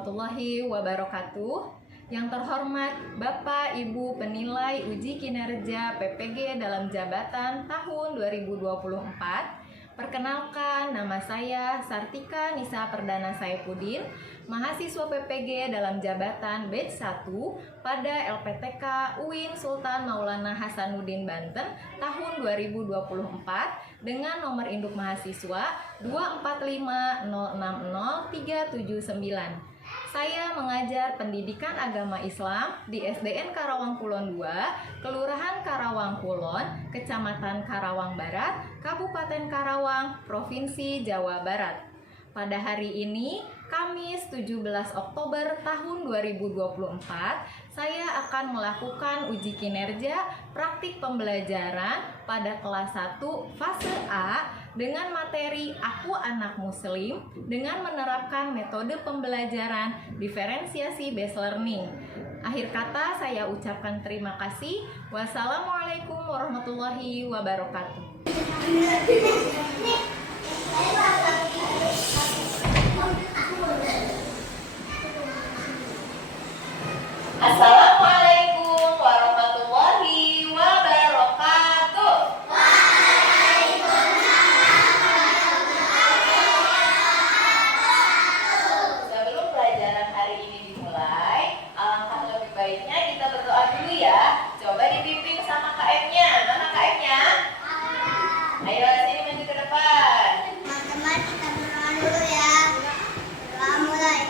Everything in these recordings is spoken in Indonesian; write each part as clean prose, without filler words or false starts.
warahmatullahi wabarakatuh. Yang terhormat Bapak Ibu penilai uji kinerja PPG dalam jabatan tahun 2024. Perkenalkan, nama saya Sartika Nisa Perdana Saifuddin, mahasiswa PPG dalam jabatan batch 1 pada LPTK UIN Sultan Maulana Hasanuddin Banten tahun 2024 dengan nomor induk mahasiswa 245060379. Saya mengajar pendidikan agama Islam di SDN Karawang Kulon 2, Kelurahan Karawang Kulon, Kecamatan Karawang Barat, Kabupaten Karawang, Provinsi Jawa Barat. Pada hari ini, Kamis 17 Oktober tahun 2024, saya akan melakukan uji kinerja praktik pembelajaran pada kelas 1 fase A dengan materi Aku Anak Muslim dengan menerapkan metode pembelajaran diferensiasi based learning. Akhir kata saya ucapkan terima kasih. Wassalamualaikum warahmatullahi wabarakatuh. Assalamualaikum warahmatullahi wabarakatuh. Sebelum pelajaran hari ini dimulai, alangkah lebih baiknya kita berdoa dulu ya. Coba dipimpin sama KM-nya. Mana KM-nya? Ayo sini maju ke depan. Teman-teman, kita berdoa dulu ya. Doa mulai.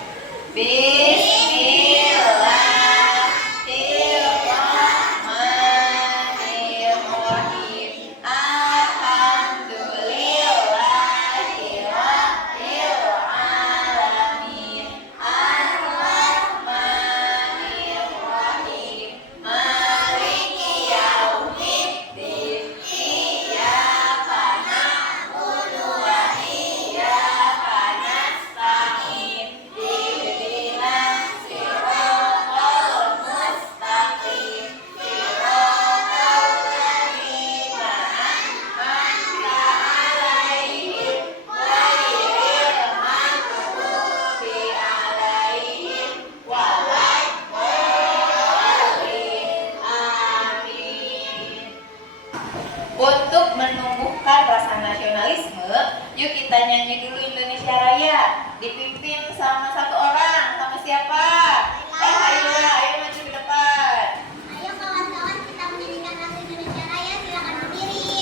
Bismillahirrahmanirrahim. Alhamdulillahirrabbilalamin. Ar-Rahmanirrahim. Maliki yaumiddin. Iyyaka na'budu wa iyyaka nasta'in. Ihdinas siratal mustaqim. Siratal ladzina an'amta 'alaihim ghairil maghdubi 'alaihim waladdallin. Amin. Untuk menumbuhkan rasa nasionalisme, yuk kita nyanyi dulu Indonesia Raya. Dipimpin sama satu orang. Sama siapa? Ayo maju ke depan. Ayo kawan-kawan, kita menyanyikan lagu Indonesia Raya. Silakan berdiri.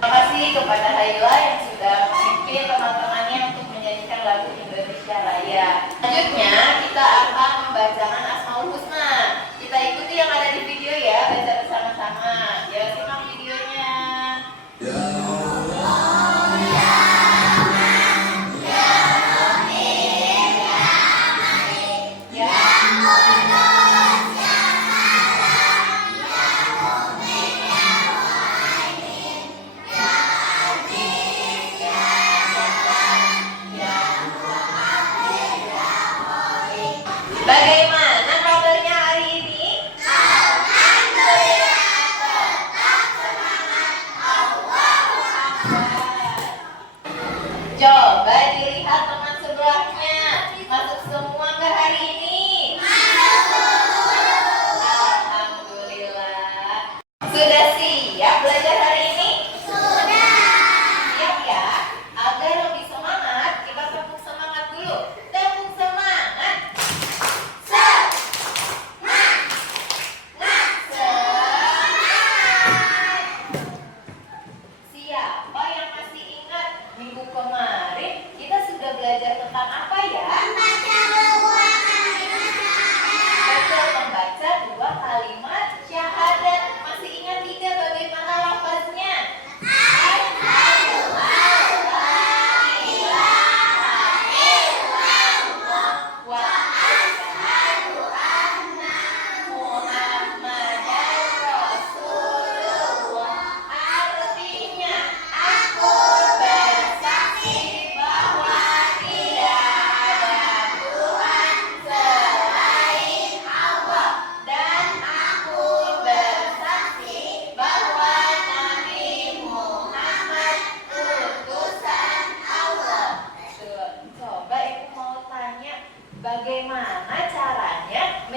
Terima kasih kepada Haila yang sudah memimpin teman-temannya untuk menyanyikan lagu Indonesia Raya. Selanjutnya kita akan membacakan Asmaul Husna. Kita ikuti yang ada di video ya, baca bersama-sama. Ya, simak videonya. Ya Allah, ya Rahman, ya Rahim.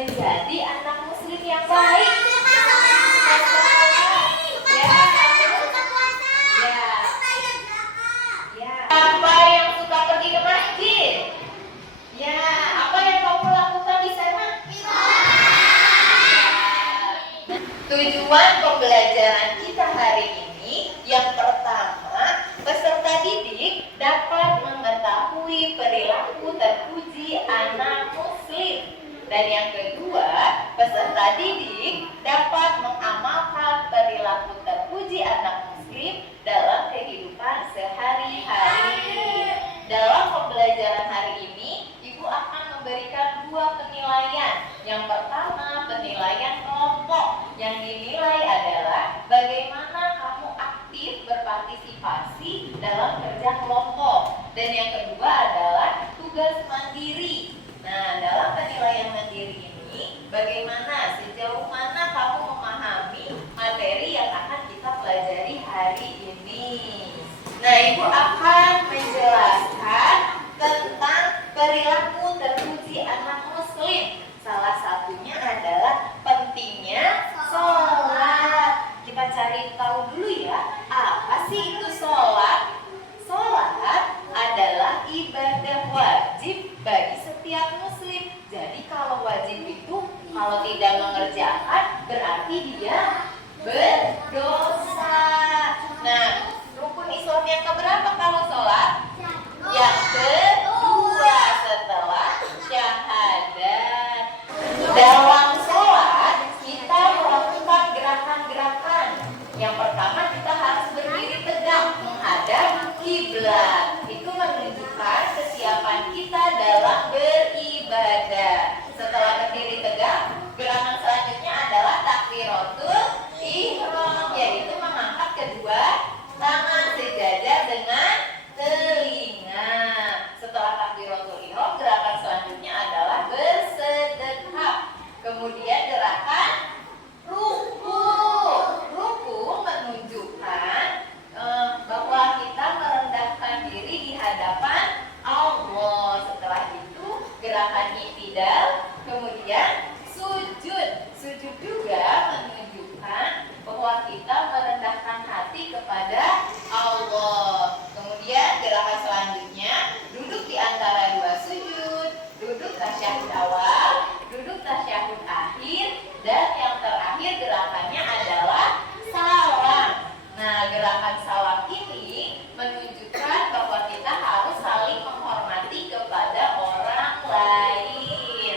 menjadi anak muslim yang baik? Apa yang suka pergi ke masjid? Ya, apa yang kamu lakukan di sana? Tujuan pembelajaran kita hari ini yang pertama, peserta didik dapat mengetahui perilaku terpuji anak muslim. Dan yang kedua, peserta didik dapat mengamalkan perilaku terpuji anak muslim dalam kehidupan sehari-hari. Dalam pembelajaran hari ini, Ibu akan memberikan 2 penilaian. Yang pertama, penilaian kelompok. Yang dinilai adalah bagaimana kamu aktif berpartisipasi dalam kerja kelompok. Dan yang kedua adalah tugas mandiri. Nah, dalam penilaian mandiri ini, bagaimana, sejauh mana kamu memahami materi yang akan kita pelajari hari ini. Nah, Ibu akan menjelaskan tentang perilaku terpuji anak muslim. Salah satunya adalah pentingnya sholat. Kita cari tahu dulu ya, apa sih itu sholat? Sholat adalah ibadah wajib bagi setiap muslim. Jadi kalau wajib itu, kalau tidak mengerjakan, berarti dia berdosa. Nah, rukun Islam yang keberapa kalau sholat? Yang kedua setelah syahadat. Dalam sholat kita melakukan gerakan-gerakan. Yang pertama kita harus berdiri tegak menghadap kiblat. Itu menunjukkan kesiapan kita dalam beribadah. Setelah berdiri tegak, gerakan selanjutnya adalah takbiratul ihram, yaitu mengangkat kedua tangan sejajar dengan telinga. Setelah takbiratul ihram, gerakan selanjutnya adalah bersedekah. Kemudian gerakan ruku. Ruku menunjukkan bahwa kita merendahkan diri di hadapan Allah. Setelah itu gerakan i'tidal, kemudian sujud. Sujud juga menunjukkan bahwa kita merendahkan hati kepada Allah. Kemudian gerakan selanjutnya duduk di antara 2 sujud, duduk tasyahud awal, duduk tasyahud akhir, dan yang terakhir gerakannya adalah salam. Nah, gerakan salam ini menunjukkan bahwa kita harus saling menghormati kepada orang lain.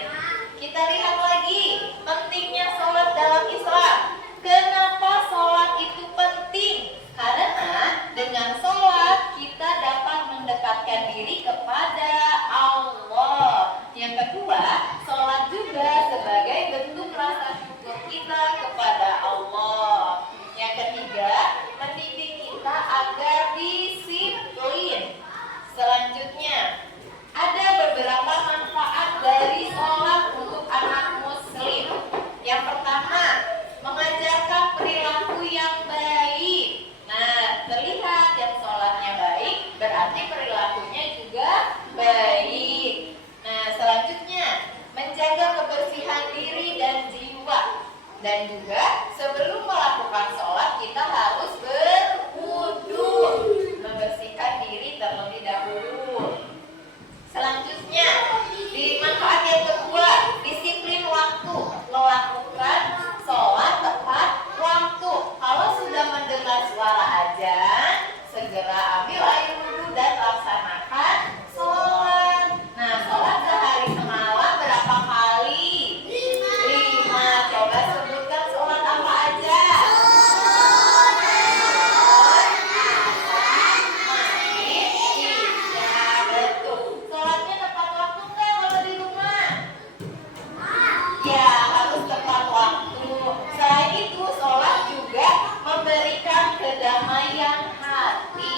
Kita lihat lagi pentingnya sholat dalam Islam. Kenapa sholat itu penting? Karena dengan sholat kita dapat mendekatkan diri kepada Allah. Yang kedua, sholat juga sebagai bentuk rasa syukur kita kepada Allah. Yang ketiga, mendidik kita agar disiplin. Selanjutnya, ada beberapa manfaat dari sholat untuk anak muslim. Yang pertama, mengajarkan perilaku yang baik. Nah, terlihat yang sholatnya baik, berarti perilakunya juga baik. Nah, selanjutnya, menjaga kebersihan diri dan jiwa. Dan juga sebelum melakukan sholat kita harus berwudu, membersihkan diri terlebih dahulu. Selanjutnya, di manfaat yang kedua, disiplin waktu, melakukan sholat tepat waktu. Kalau sudah mendengar suara azan, segera ambil air wudu dan laksanakan sholat. Nah, sholat sehari semalam berapa kali? 5. Coba sebutkan sholat apa aja? Sholatnya tepat waktu nggak kalau di rumah? Ya, harus tepat waktu. Selain itu, sholat juga memberikan kedamaian hati.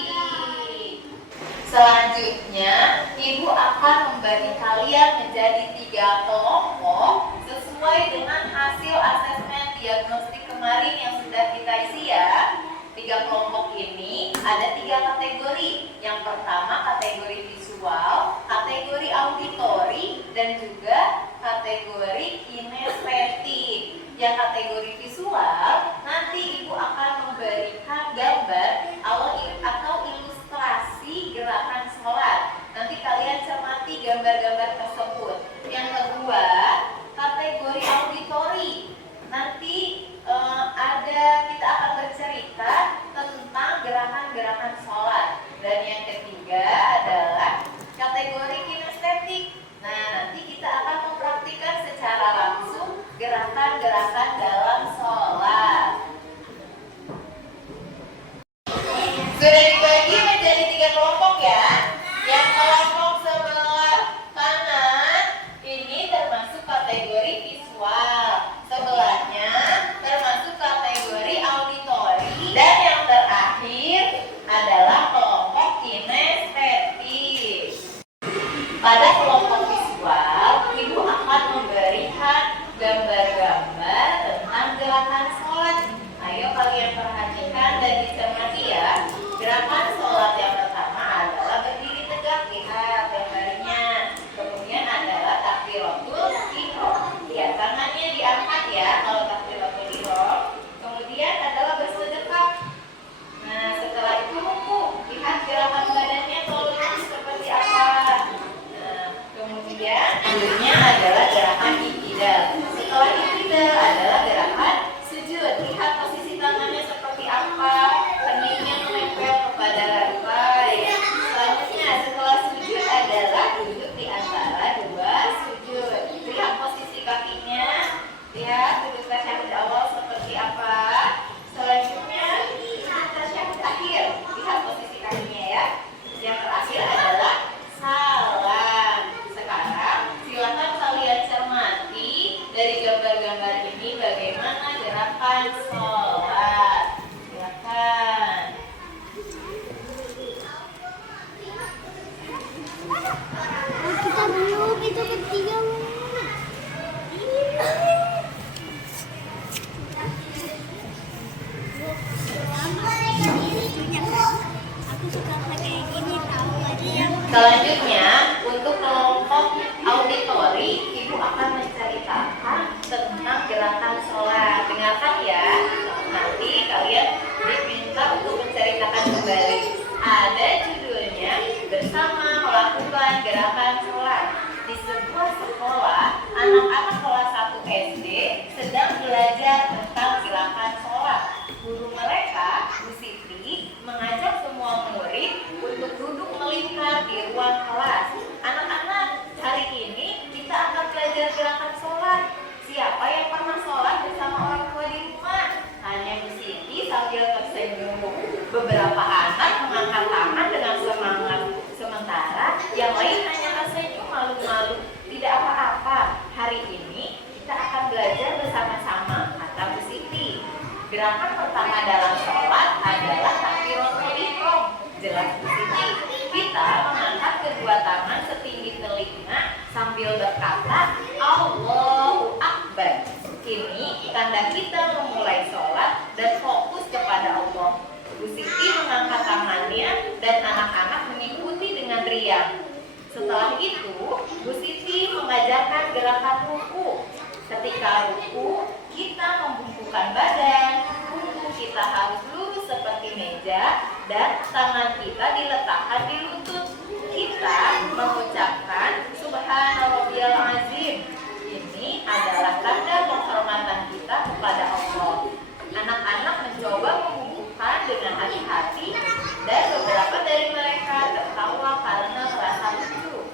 Selanjutnya, Ibu akan membagi kalian menjadi 3 kelompok sesuai dengan hasil asesmen diagnostik kemarin yang sudah kita isi ya. 3 kelompok ini ada 3 kategori. Yang pertama kategori visual, kategori auditori, dan juga kategori kinestetik. Yang kategori visual, nanti Ibu akan memberikan gambar atau ilustrasi gerakan sholat. Nanti kalian cermati gambar-gambar tersebut. Yang kedua, kategori auditori. Nanti kita akan bercerita tentang gerakan-gerakan sholat. Dan yang ketiga adalah kategori kinestetik. Nah, nanti kita akan mempraktikkan secara langsung gerakan-gerakan dalam sholat. Sudah dibagi menjadi 3 kelompok ya. Yang kelompok sebelah kanan ini termasuk kategori visual, sebelahnya termasuk kategori auditori, dan yang terakhir adalah kelompok kinestetik. Pada kelompok visual, Ibu akan memberikan gambar-gambar tentang gerakan sholat. Ayo kalian perhatikan dan dicermati ya. Gerakan sholat yang pertama adalah berdiri tegak, lihat gambarnya. Kemudian adalah takbiratul ihram. Ya, tangannya diangkat ya kalau takbiratul ihram. Kemudian adalah bersedekap. Nah, setelah itu ruku. Lihat gerakan badannya tolong seperti apa. Nah, kemudian selanjutnya adalah gerakan i'tidal. Setelah i'tidal adalah gerakan sujud. Lihat posisi tangannya seperti apa. Keningnya menempel kepada lantai. Selanjutnya setelah sujud adalah duduk di antara dua sujud. Lihat posisi kakinya. Lihat duduk tasyahud awal seperti apa. Selanjutnya duduk tasyahud akhir. Lihat posisi kakinya ya. Yang terakhir adalah salam. Sekarang silakan kalian cermati dari gambar-gambar ini bagaimana gerakan sholat. Silakan. Kita belum itu ketiga. Aku suka kayak gini tahu aja yang Selanjutnya, untuk kelompok auditori, Ibu akan menceritakan tentang gerakan sholat. Dengarkan ya, nanti kalian diminta untuk menceritakan kembali. Ada judulnya, bersama melakukan gerakan sholat. Di sebuah sekolah, anak-anak kelas 1 SD sedang belajar tentang gerakan sholat. Guru mereka, Bu Siti, mengajak semua murid untuk duduk melingkar di ruang kelas. Anak-anak, hari ini kita akan belajar gerakan sholat. Siapa yang pernah sholat bersama orang tua di rumah? Tanya Bu Siti sambil tersenyum. Beberapa anak mengangkat tangan dengan semangat. Sementara yang lain hanya tersenyum malu-malu. Tidak apa-apa, hari ini kita akan belajar bersama-sama, kata Bu Siti. Gerakan pertama dalam sholat adalah takbiratul ihram. Jelas Bu Siti. Kita mengangkat kedua tangan setinggi telinga sambil berkata Allahu Akbar. Ini tanda kita memulai sholat dan fokus kepada Allah. Bu Siti mengangkat tangannya dan anak-anak mengikuti dengan riang. Setelah itu, Bu Siti mengajarkan gerakan ruku. Ketika ruku, kita membungkukkan badan, punggung kita harus lurus seperti meja, dan tangan kita diletakkan di lutut. Kita mengucapkan Subhanarabbiyal azim. Ini adalah tanda penghormatan kita kepada Allah. Anak-anak mencoba membungkukkan dengan hati-hati, dan beberapa dari mereka tertawa karena merasa lucu.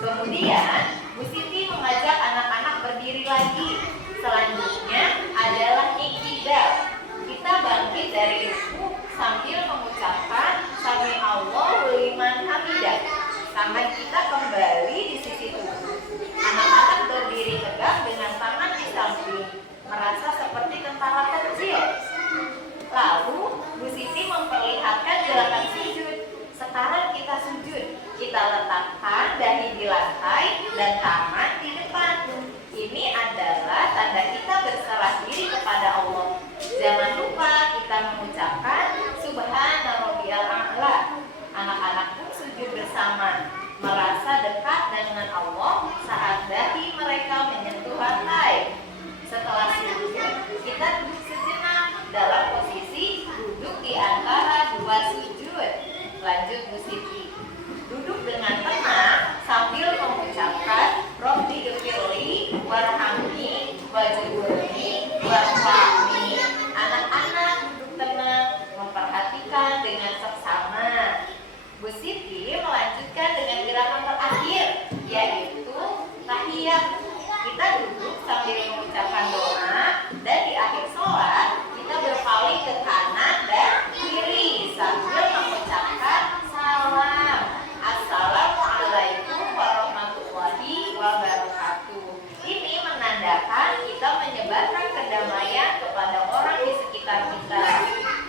Kemudian, Bu Siti mengajak anak-anak berdiri lagi. Selanjutnya adalah i'tidal. Kita bangkit dari ruku sambil mengucapkan Sami Allahu liman hamidah. Tangan kita kembali di sisi tubuh. Anak-anak berdiri tegak dengan tangan di samping, merasa seperti tentara kecil. Lalu, Bu Siti memperlihatkan gerakan sujud. Sekarang kita sujud. Kita letakkan dahi di lantai dan tangan di depan. Ini adalah tanda kita berserah diri kepada Allah. Jangan lupa kita mengucapkan Subhanarabbiyal a'la. Anak-anak pun sujud bersama, merasa dekat dan warhamni, wajburni, warfa'ni. Anak-anak duduk tenang, memperhatikan dengan seksama. Bu Siti melanjutkan dengan gerakan terakhir, yaitu tahiyat. Kita duduk sambil mengucapkan doa, dan di akhir sholat kita berpaling ke kanan dan kiri sambil mengucapkan salam. Assalamualaikum warahmatullahi wabarakatuh. Ini menandakan kita menyebarkan kedamaian kepada orang di sekitar kita.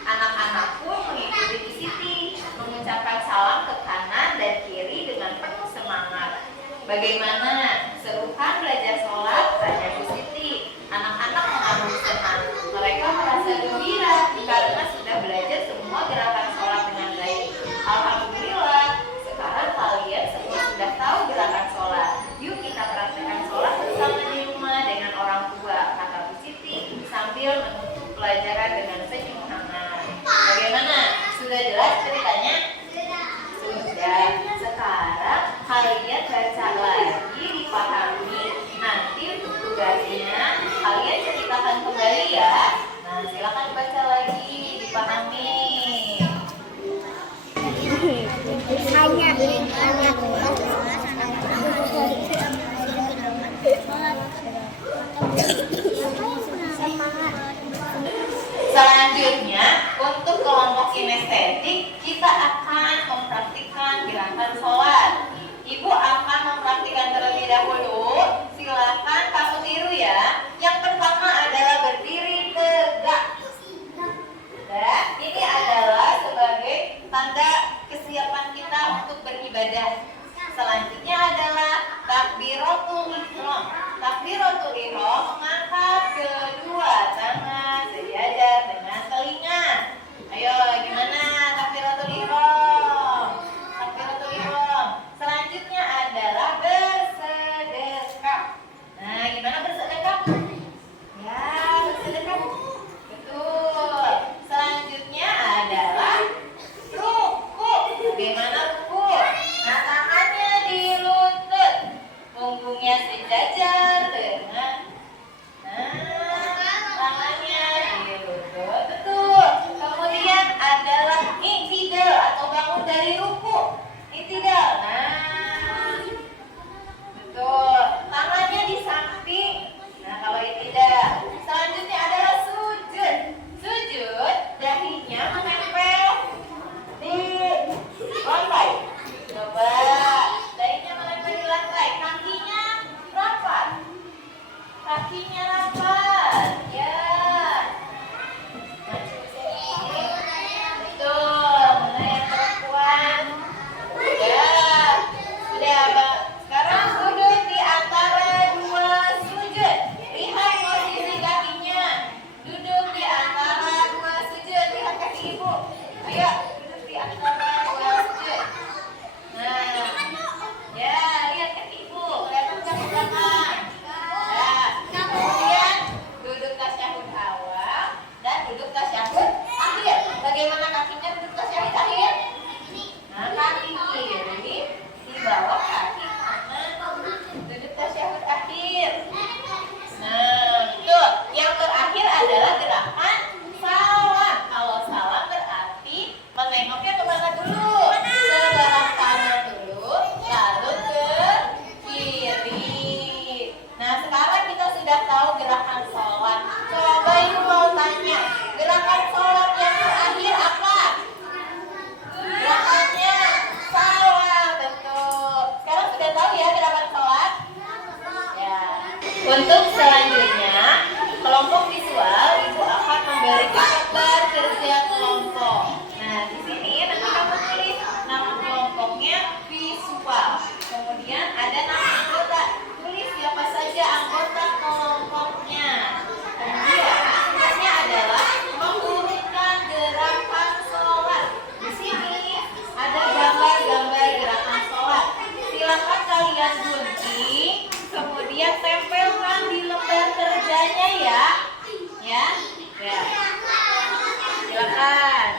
Anak-anak pun mengikuti Bu Siti, mengucapkan salam ke kanan dan kiri dengan penuh semangat. Bagaimana? Serukan belajar sholat? Tanya Bu Siti. Anak-anak mengamuk senang. Mereka merasa gembira karena sudah belajar semua gerakan sholat dengan baik. Alhamdulillah, sekarang kalian semua sudah tahu gerakan sholat. Yuk kita praktekkan sholat bersama di rumah dengan orang tua, kata Bu Siti sambil menutup pelajaran dengan senyum hangat. Bagaimana? Sudah jelas ceritanya? Sudah. Sekarang kalian baca lagi, dipahami. Nanti untuk tugasnya kalian ceritakan kembali ya. Nah, silakan baca lagi, dipahami. Selanjutnya, untuk kelompok kinestetik, kita akan mempraktikkan gerakan sholat. Ibu akan mempraktikkan terlebih dahulu. Silakan kamu tiru ya. Yang pertama adalah berdiri tegak. Dan ini adalah sebagai tanda kesiapan kita untuk beribadah. Selanjutnya adalah takbiratul ihram. Takbiratul ihram mengangkat kedua tangan sejajar dengan telinga. Ayo, gimana takbiratul ihram? Takbiratul ihram. Selanjutnya adalah bersedekah. Nah, gimana bersedekah? Ya, bersedekah. Betul. Selanjutnya adalah ruku. Bagaimana ruku? Nah, tangannya di lutut, punggungnya sejajar dengan tangannya di lutut. Betul. Kemudian adalah i'tidal atau bangun dari ruku. I'tidal. Nah, betul. Tangannya di samping. Nah, kalau i'tidal. Selanjutnya adalah sujud. Sujud, dahinya menempel di lantai. Coba, dahinya menempel di lantai. Kakinya rapat. Kakinya rapat. Ya. Maju sini. Betul. Mana yang perempuan? Ya. Sudah, Pak. Sekarang duduk di antara dua sujud. Lihat posisi kakinya. Duduk di antara dua sujud. Lihat kaki ibu. Ayo, duduk di antara dua sujud. Nah, ya, lihat kaki ibu. Kelihatan nggak ke belakang? Ya. Kemudian duduk tasyahud awal dan duduk tasyahud akhir. Bagaimana kakinya duduk tasyahud akhir? Nah, kaki kiri di bawah kaki kanan. Duduk tasyahud akhir. Nah, betul. Yang terakhir adalah gerakan salam. Kalau salam berarti menengoknya kemana dulu? Ke belakang kanan dulu, lalu ke kiri. Nah, sekarang kita sudah tahu gerakan sholat. Coba ibu mau tanya, gerakan sholat yang terakhir apa? Gerakannya salam, betul. Sekarang sudah tahu ya gerakan sholat? Ya. Untuk selanjutnya, kelompok visual, ibu akan memberikan gambar kerja kelompok. Nah, di sini nanti kamu tulis nama kelompoknya visual. Kemudian ada nama anggota. Tulis siapa saja anggota kelompoknya. Kemudian tugasnya adalah mengurutkan gerakan sholat. Di sini ada gambar-gambar gerakan sholat. Silakan kalian gunting, kemudian tempelkan di lembar kerjanya ya. Ya. Ya. Silakan.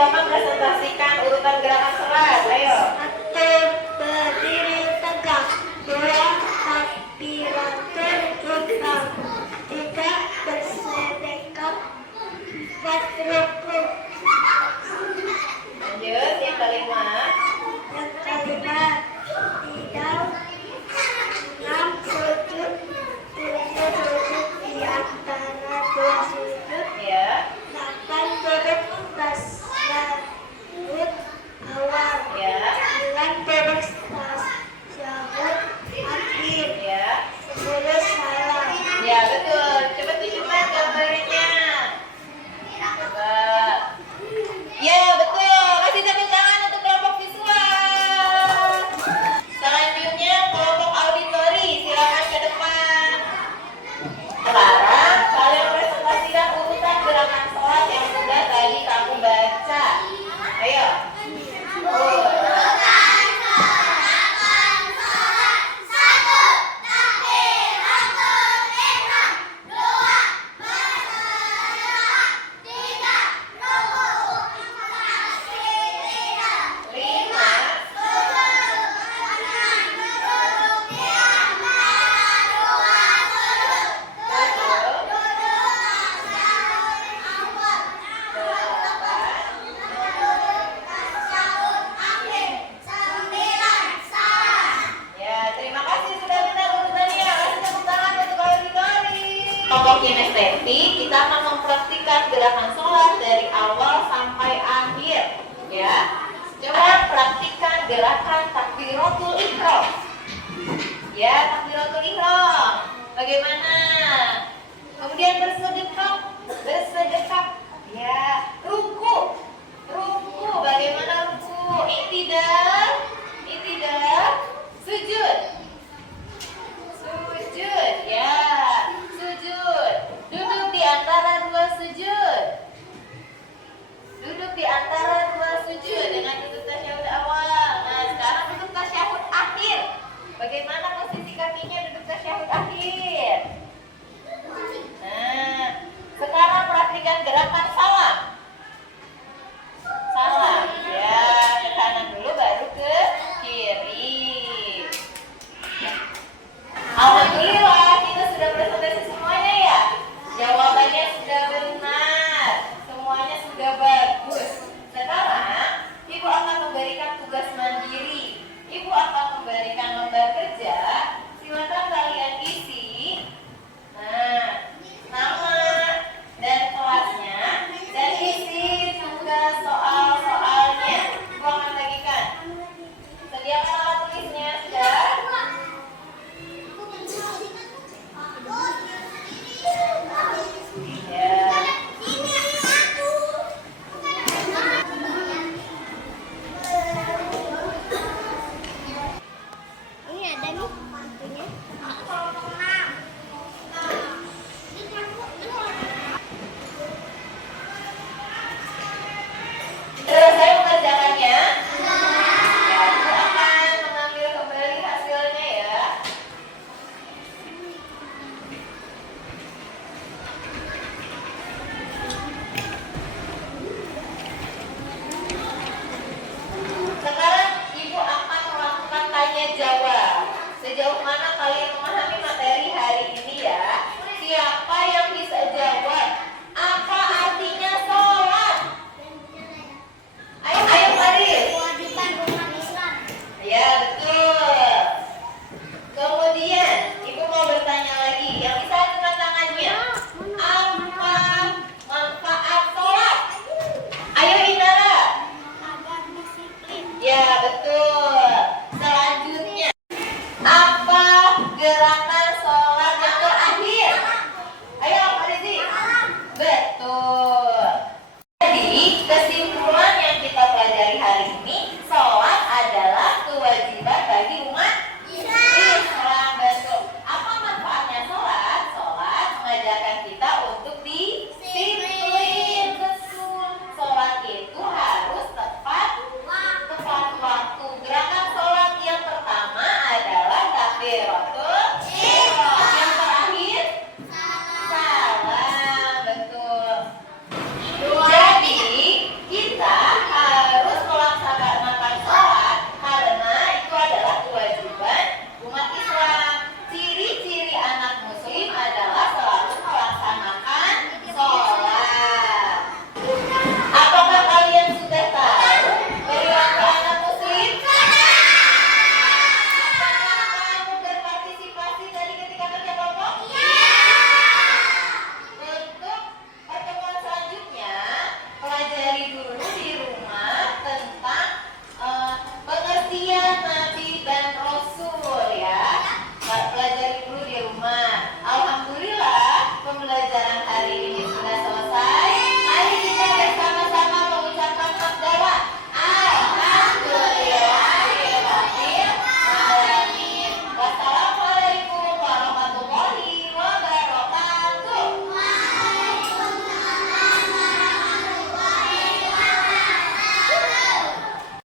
silakan presentasikan urutan gerakan sholat. Ayo. Berdiri tegak, dua takbiratul ihram, tiga bersedekap, empat rukuk, Lanjut, yang kelima. yang kelima tidak, enam sujud, tujuh duduk di antara dua sujud, Ya, 8 duduk tasyahud awal, ya, 9 duduk tasyahud akhir, ya. 10 salam. Ya, betul. Coba tunjukkan gambarnya. Coba. Ya, betul. Kasih tepuk tangan untuk kelompok visual. Selanjutnya kelompok auditori, silakan ke depan. Sekarang kalian presentasikan urutan gerakan sholat yang sudah tadi kamu baca. Ayo. Lima. Ya, terima kasih sudah benar urutannya. Kasih tepuk tangan untuk auditori. Kelompok kinestetik, kita akan mempraktikkan gerakan sholat dari awal sampai akhir. Ya, coba praktikkan gerakan takbiratul ihram. Ya, takbiratul ihram. Bagaimana? Kemudian bersedekap, bersedekap. Ya, ruku, ruku. Bagaimana ruku? Iktidal.